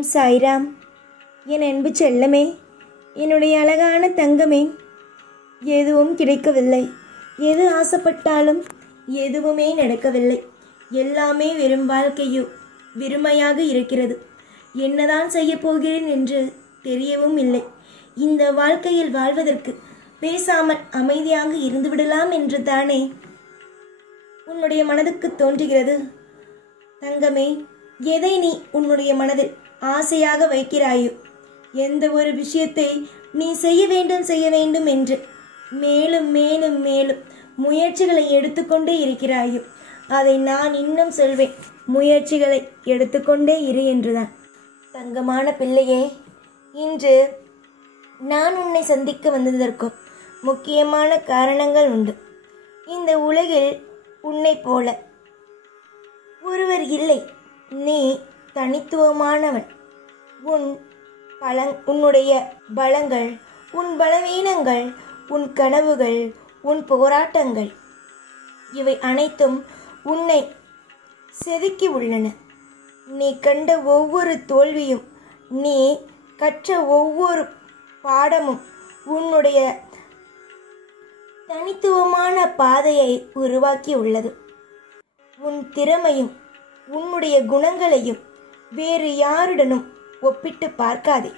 ஓம் சாய்ராம். என் அன்பு செல்லமே, என்னுடைய அழகான தங்கமே, எதுவும் கிடைக்கவில்லை. எது ஆசைப்பட்டாலும் எதுவுமே நடக்கவில்லை. எல்லாமே வெறும் வாழ்க்கையோ வெறுமையாக இருக்கிறது. என்னதான் செய்ய போகிறேன் என்று தெரியவும் இல்லை. இந்த வாழ்க்கையில் வாழ்வதற்கு பேசாமல் அமைதியாக இருந்துவிடலாம் என்று தானே உன்னுடைய மனதுக்கு தோன்றுகிறது. தங்கமே, எதை நீ உன்னுடைய மனதில் ஆசையாக வைக்கிறாயோ, எந்த ஒரு விஷயத்தை நீ செய்ய வேண்டும் என்று மேலும் மேலும் மேலும் முயற்சிகளை எடுத்துக்கொண்டே இருக்கிறாயோ, அதை நான் இன்னும் சொல்வேன், முயற்சிகளை எடுத்துக்கொண்டே இரு என்றுதான். தங்கமான பிள்ளையே, இன்று நான் உன்னை சந்திக்க வந்ததற்கும் முக்கியமான காரணங்கள் உண்டு. இந்த உலகில் உன்னை போல ஒருவர் இல்லை. நீ தனித்துவமானவன். உன்னுடைய பலங்கள், உன் பலவீனங்கள், உன் கனவுகள், உன் போராட்டங்கள், இவை அனைத்தும் உன்னை செதுக்கி உள்ளன. நீ கண்ட ஒவ்வொரு தோல்வியும், நீ கற்ற ஒவ்வொரு பாடமும் உன்னுடைய தனித்துவமான பாதையை உருவாக்கி உள்ளது. உன் திறமையும் உன்னுடைய குணங்களையும் வேறு யாருடனும் ஒப்பிட்டு பார்க்காதே.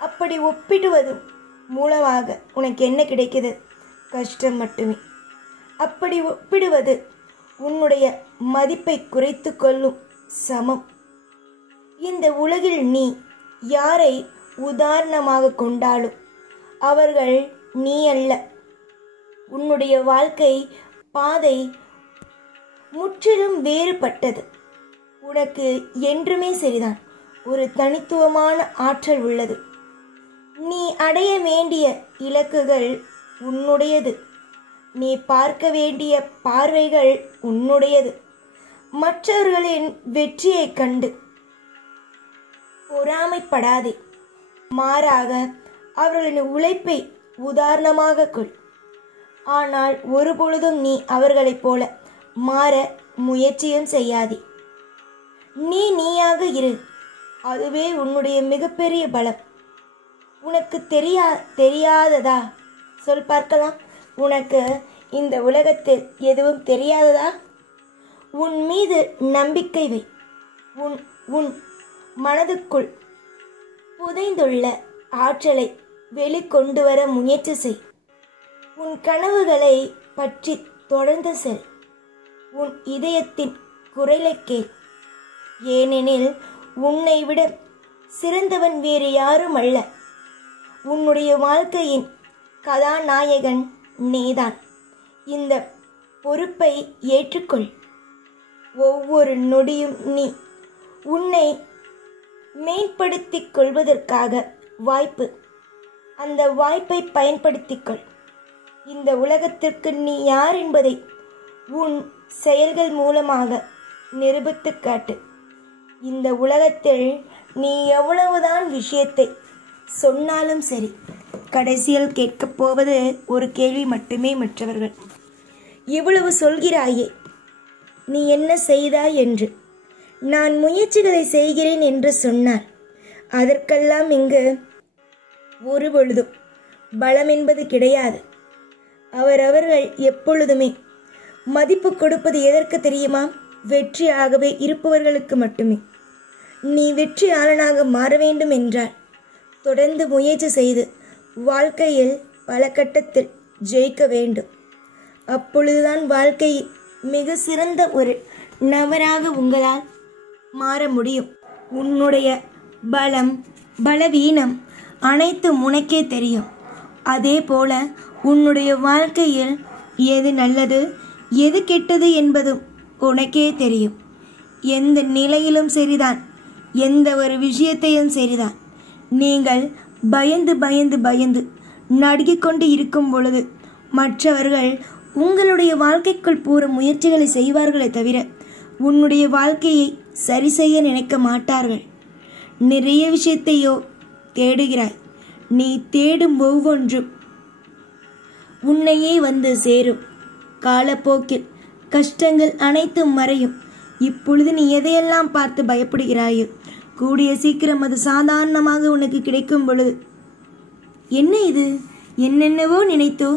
அப்படி ஒப்பிடுவதும் மூலமாக உனக்கு என்ன கிடைக்குது? கஷ்டம் மட்டுமே. அப்படி ஒப்பிடுவது உன்னுடைய மதிப்பை குறைத்து கொள்ளும் சமம். இந்த உலகில் நீ யாரை உதாரணமாக கொண்டாலும் அவர்கள் நீ அல்ல. உன்னுடைய வாழ்க்கை பாதை முற்றிலும் வேறுபட்டது. உனக்கு என்றுமே சரிதான், ஒரு தனித்துவமான ஆற்றல் உள்ளது. நீ அடைய வேண்டிய இலக்குகள் உன்னுடையது. நீ பார்க்க வேண்டிய பார்வைகள் உன்னுடையது. மற்றவர்களின் வெற்றியை கண்டு பொறாமைப்படாதே. மாறாக அவர்களின் உழைப்பை உதாரணமாக கொள். ஆனால் ஒருபொழுதும் நீ அவர்களைப் போல மாற முயற்சியும் செய்யாதே. நீ நீயாக இரு. அதுவே உன்னுடைய மிகப்பெரிய பலம். உனக்கு தெரியாததா? சொல் பார்க்கலாம். உனக்கு இந்த உலகத்தில் எதுவும் தெரியாததா? உன் மீது நம்பிக்கை வை. உன் மனதுக்குள் புதைந்துள்ள ஆற்றலை வெளிக்கொண்டு வர முயற்சி செய். உன் கனவுகளை பற்றி தொடர்ந்து செல். உன் இதயத்தின் குரலை கேள். ஏனெனில் உன்னை விட சிறந்தவன் வேறு யாரும் அல்ல. உன்னுடைய வாழ்க்கையின் கதாநாயகன் நீதான். இந்த பொறுப்பை ஏற்றுக்கொள். ஒவ்வொரு நொடியும் நீ உன்னை மேம்படுத்திக் கொள்வதற்காக வாய்ப்பு. அந்த வாய்ப்பை பயன்படுத்திக்கொள். இந்த உலகத்திற்கு நீ யார் என்பதை உன் செயல்கள் மூலமாக நிரூபித்து காட்டு. இந்த உலகத்தில் நீ எவ்வளவுதான் விஷயத்தை சொன்னாலும் சரி, கடைசியில் கேட்கப் போவது ஒரு கேள்வி மட்டுமே. மற்றவர்கள் இவ்வளவு சொல்கிறாயே, நீ என்ன செய்தாய் என்று. நான் முயற்சிகளை செய்கிறேன் என்று சொன்னார். அதற்கெல்லாம் இங்கு ஒரு பொழுதும் பலம் என்பது கிடையாது. அவரவர்கள் எப்பொழுதுமே மதிப்பு கொடுப்பது எதற்கு தெரியுமா? வெற்றியாகவே இருப்பவர்களுக்கு மட்டுமே. நீ வெற்றியாளனாக மாற வேண்டும் என்றால் தொடர்ந்து முயற்சி செய்து வாழ்க்கையில் பல கட்டத்தில் ஜெயிக்க வேண்டும். அப்பொழுதுதான் வாழ்க்கையில் மிக சிறந்த ஒரு நபராக உங்களால் மாற முடியும். உன்னுடைய பலம், பலவீனம் அனைத்தும் உனக்கே தெரியும். அதே போல உன்னுடைய வாழ்க்கையில் எது நல்லது, எது கெட்டது என்பதும் உனக்கே தெரியும். எந்த நிலையிலும் சரிதான், எந்த ஒரு விஷயத்தையும் சரிதான். நீங்கள் பயந்து பயந்து பயந்து நடுங்கிக்கொண்டு இருக்கும் பொழுது மற்றவர்கள் உங்களுடைய வாழ்க்கைக்குள் பூர முயற்சிகளை செய்வார்களே தவிர உன்னுடைய வாழ்க்கையை சரி செய்ய நினைக்க மாட்டார்கள். நிறைய விஷயத்தையோ தேடுகிறாய். நீ தேடும் ஒவ்வொன்றும் உன்னையே வந்து சேரும். காலப்போக்கில் கஷ்டங்கள் அனைத்தும் மறையும். இப்பொழுது நீ எதையெல்லாம் பார்த்து பயப்படுகிறாயோ கூடிய சீக்கிரம் அது சாதாரணமாக உனக்கு கிடைக்கும் பொழுது என்ன இது, என்னென்னவோ நினைத்தோ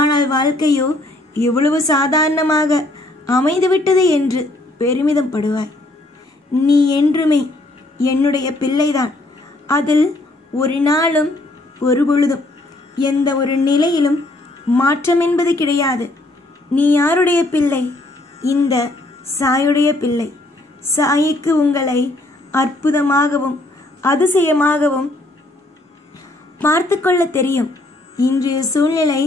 ஆனால் வாழ்க்கையோ எவ்வளவு சாதாரணமாக அமைந்துவிட்டது என்று பெருமிதம் படுவாய். நீ என்றுமே என்னுடைய பிள்ளைதான். அதில் ஒரு நாளும் ஒரு பொழுதும் எந்த ஒரு நிலையிலும் மாற்றம் என்பது கிடையாது. நீ யாருடைய பிள்ளை? இந்த சாயுடைய பிள்ளை. சாய்க்கு உங்களை அற்புதமாகவும் அதிசயமாகவும் பார்த்து கொள்ள தெரியும். இன்றைய சூழ்நிலை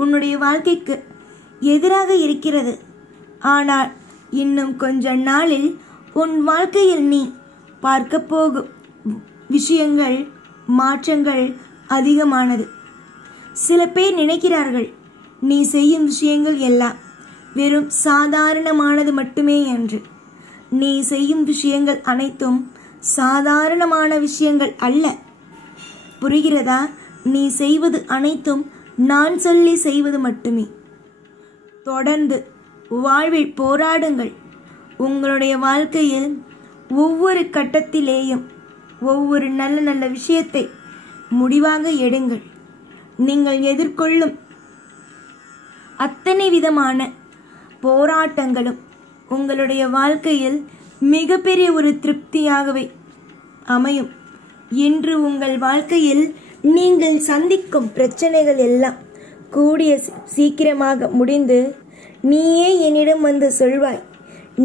உன்னுடைய வாழ்க்கைக்கு எதிராக இருக்கிறது. ஆனால் இன்னும் கொஞ்ச நாளில் உன் வாழ்க்கையில் நீ பார்க்க போகும் விஷயங்கள் மாற்றங்கள் அதிகமானது. சில பேர் நினைக்கிறார்கள் நீ செய்யும் விஷயங்கள் எல்லாம் வெறும் சாதாரணமானது மட்டுமே என்று. நீ செய்யும் விஷயங்கள் அனைத்தும் சாதாரணமான விஷயங்கள் அல்ல. புரிகிறதா? நீ செய்வது அனைத்தும் நான் சொல்லி செய்வது மட்டுமே. தொடர்ந்து வாழ்வில் போராடுங்கள். உங்களுடைய வாழ்க்கையில் ஒவ்வொரு கட்டத்திலேயும் ஒவ்வொரு நல்ல நல்ல விஷயத்தை முடிவாக எடுங்கள். நீங்கள் எதிர்கொள்ளும் அத்தனை விதமான போராட்டங்களும் உங்களுடைய வாழ்க்கையில் மிகப்பெரிய ஒரு திருப்தியாகவே அமையும். இன்று உங்கள் வாழ்க்கையில் நீங்கள் சந்திக்கும் பிரச்சனைகள் எல்லாம் கூடிய சீக்கிரமாக முடிந்து நீயே என்னிடம் வந்து சொல்வாய்.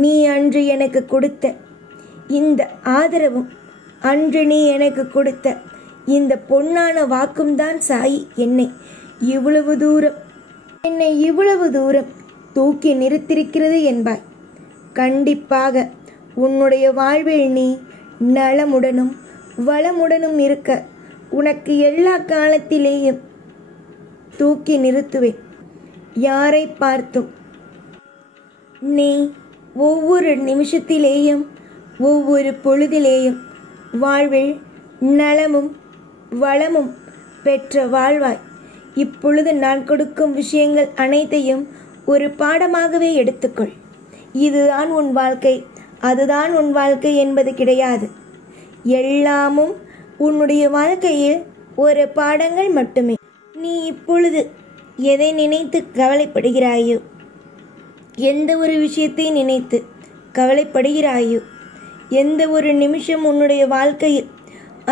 நீ அன்று எனக்கு கொடுத்த இந்த ஆதரவும் அன்று நீ எனக்கு கொடுத்த இந்த பொன்னான வாக்கும் தான் சாயி என்னை இவ்வளவு தூரம் தூக்கி நிறுத்திருக்கிறது என்பாய். கண்டிப்பாக உன்னுடைய வாழ்வில் நீ நலமுடனும் வளமுடனும் இருக்க உனக்கு எல்லா காலத்திலேயும் தூக்கி நிறுத்துவேன். யாரை பார்த்தும் நீ ஒவ்வொரு நிமிஷத்திலேயும் ஒவ்வொரு பொழுதிலேயும் வாழ்வில் நலமும் வளமும் பெற்ற வாழ்வாய். இப்பொழுது நான் கொடுக்கும் விஷயங்கள் அனைத்தையும் ஒரு பாடமாகவே எடுத்துக்கொள். இதுதான் உன் வாழ்க்கை, அதுதான் உன் வாழ்க்கை என்பது கிடையாது. எல்லாமும் உன்னுடைய வாழ்க்கையில் ஒரு பாடங்கள் மட்டுமே. நீ இப்பொழுது எதை நினைத்து கவலைப்படுகிறாயோ, எந்த ஒரு விஷயத்தை நினைத்து கவலைப்படுகிறாயோ, எந்த ஒரு நிமிஷம் உன்னுடைய வாழ்க்கையில்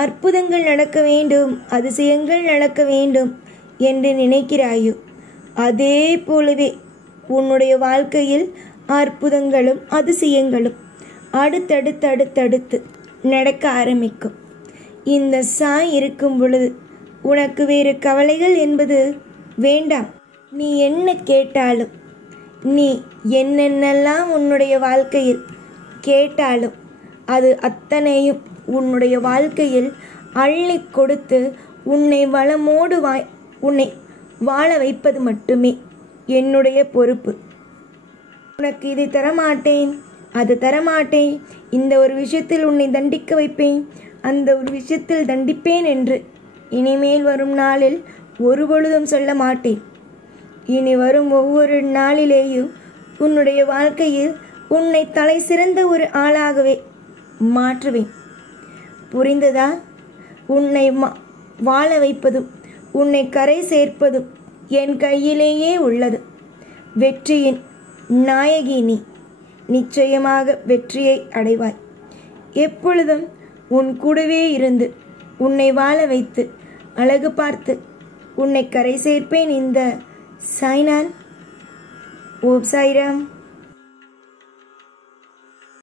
அற்புதங்கள் நடக்க வேண்டும், அதிசயங்கள் நடக்க வேண்டும் என்று நினைக்கிறாயோ, அதே போலவே உன்னுடைய வாழ்க்கையில் அற்புதங்களும் அதிசயங்களும் அடுத்தடுத்து நடக்க ஆரம்பிக்கும். இந்த சாய் இருக்கும் பொழுது உனக்கு வேறு கவலைகள் என்பது வேண்டாம். நீ என்ன கேட்டாலும், நீ என்னென்னலாம் உன்னுடைய வாழ்க்கையில் கேட்டாலும் அது அத்தனையும் உன்னுடைய வாழ்க்கையில் அள்ளி கொடுத்து உன்னை வளமோடு உன்னை வாழ வைப்பது மட்டுமே என்னுடைய பொறுப்பு. உனக்கு இதை தரமாட்டேன், அது தரமாட்டேன், இந்த ஒரு விஷயத்தில் உன்னை தண்டிக்க வைப்பேன், அந்த ஒரு விஷயத்தில் தண்டிப்பேன் என்று இனிமேல் வரும் நாளில் ஒரு பொழுதும் சொல்ல மாட்டேன். இனி வரும் ஒவ்வொரு நாளிலேயும் உன்னுடைய வாழ்க்கையில் உன்னை தலை சிறந்த ஒரு ஆளாகவே மாற்றுவேன். புரிந்ததா? உன்னை வாழ வைப்பதும் உன்னை கரை சேர்ப்பதும் என் கையிலேயே உள்ளது. வெற்றியின் நாயகி நீ. நிச்சயமாக வெற்றியை அடைவாய். எப்பொழுதும் உன் கூடவே இருந்து உன்னை வாழ வைத்து அழகு பார்த்து உன்னை கரை சேர்ப்பேன் இந்த சாய்நான். ஓம் சாய்ராம்.